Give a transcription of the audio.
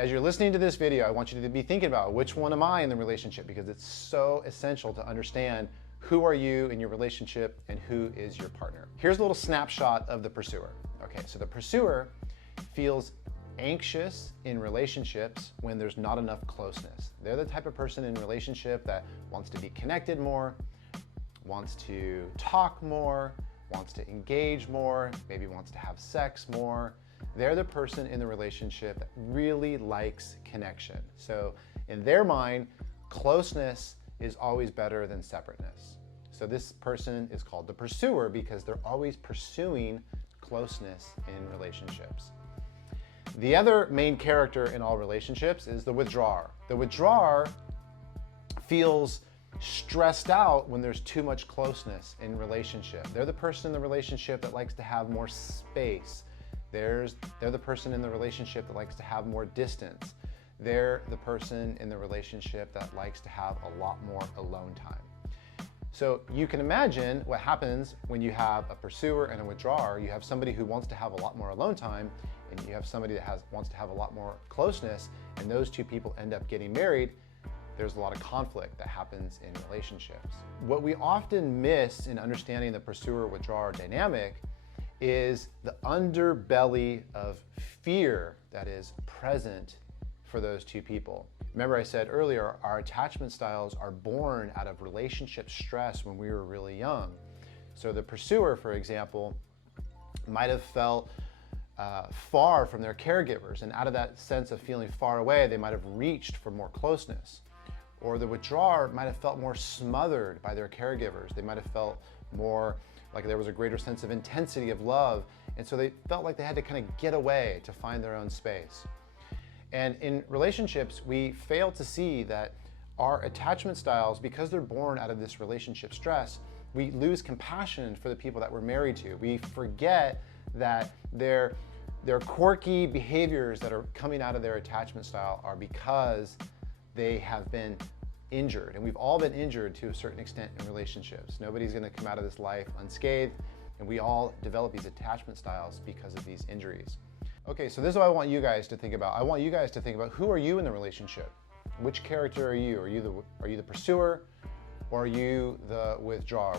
as you're listening to this video, I want you to be thinking about which one am I in the relationship, because it's so essential to understand who are you in your relationship and who is your partner. Here's a little snapshot of the pursuer. Okay, so the pursuer feels anxious in relationships when there's not enough closeness. They're the type of person in relationship that wants to be connected more, wants to talk more, wants to engage more, maybe wants to have sex more. They're the person in the relationship that really likes connection. So in their mind, closeness is always better than separateness. So this person is called the pursuer because they're always pursuing closeness in relationships. The other main character in all relationships is the withdrawer. The withdrawer feels stressed out when there's too much closeness in relationship. They're the person in the relationship that likes to have more space. They're the person in the relationship that likes to have more distance. They're the person in the relationship that likes to have a lot more alone time. So you can imagine what happens when you have a pursuer and a withdrawer. You have somebody who wants to have a lot more alone time, and you have somebody that wants to have a lot more closeness, and those two people end up getting married. There's a lot of conflict that happens in relationships. What we often miss in understanding the pursuer-withdrawer dynamic is the underbelly of fear that is present for those two people. Remember I said earlier, our attachment styles are born out of relationship stress when we were really young. So the pursuer, for example, might have felt far from their caregivers, and out of that sense of feeling far away, they might have reached for more closeness. Or the withdrawer might have felt more smothered by their caregivers. They might have felt more like there was a greater sense of intensity of love, and so they felt like they had to kind of get away to find their own space. And in relationships, we fail to see that our attachment styles, because they're born out of this relationship stress, we lose compassion for the people that we're married to. We forget that their quirky behaviors that are coming out of their attachment style are because they have been injured. And we've all been injured to a certain extent in relationships. Nobody's gonna come out of this life unscathed, and we all develop these attachment styles because of these injuries. Okay, so this is what I want you guys to think about. I want you guys to think about, who are you in the relationship? Which character are you? Are you the pursuer, or are you the withdrawer?